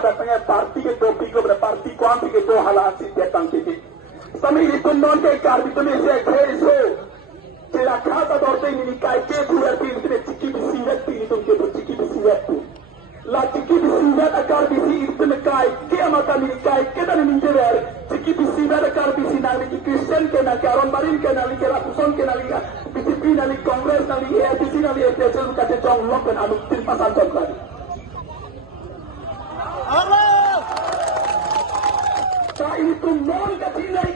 ada tengah parti ke topi ko ber parti ko am ke to halat si tetang titi sami itu non ke kar itu ni se khe so tela khata dorte ni kai ke pura pin te chiki bisirat pin tum ke chiki bisirat la chiki bisirat akar bisi itne kai ke amata ni kai ke dan ni jewer chiki bisirat akar bisi na ni Christian ke na karon marin ke na ni ke rapuson ke na ni BJP na ni Congress na ni APC na ni FDC ka te jong lok kan anu tin pasal jong kan ini tuh non kecilai.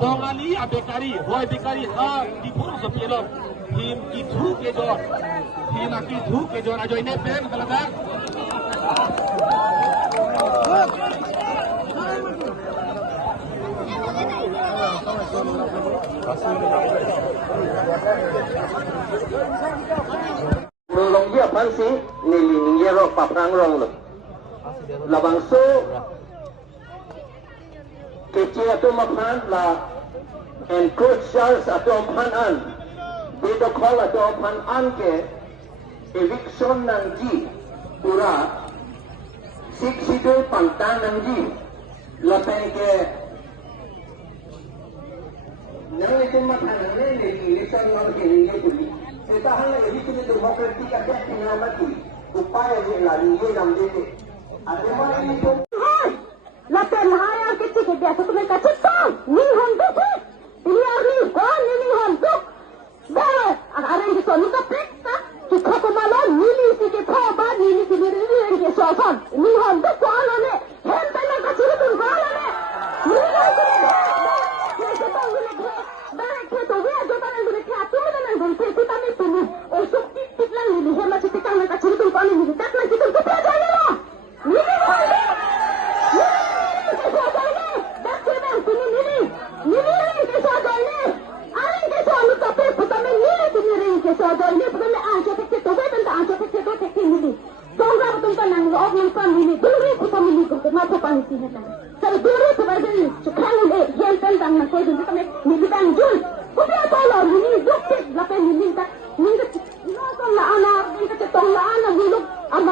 Dongali abekari, boy bekari ha di puru sepiro, him itu kejor, him aki itu kejor aja ini pen kalau tak. Long dia pansi nili ninggero paprang rong lo. Labang so kecil atau makan la encourage Charles atau makan beda call atau makan ke eviction nangji pura siksido pantang nangji lapen ke nang itu makan nang election nang ke ninggero puli kita hanya eviction demokrasi ada tinggal mati upaya yang lain ye namde Lapan hari kecil ke biasa tu mereka cakap ni hontuk ini ni kon ni hontuk dah ada yang kita lupa pekta kita kemalan ni sikit thaba ni sikit ni ke sosan ni hontuk kon ane hentai nak kacir tu kon ane ni nak ni kita boleh dah kita boleh ada orang boleh kita mana boleh kita ni tu oh sukti kita ni hemat kita nak kacir tu kon ni tak nak kita tu aja lah ni Ang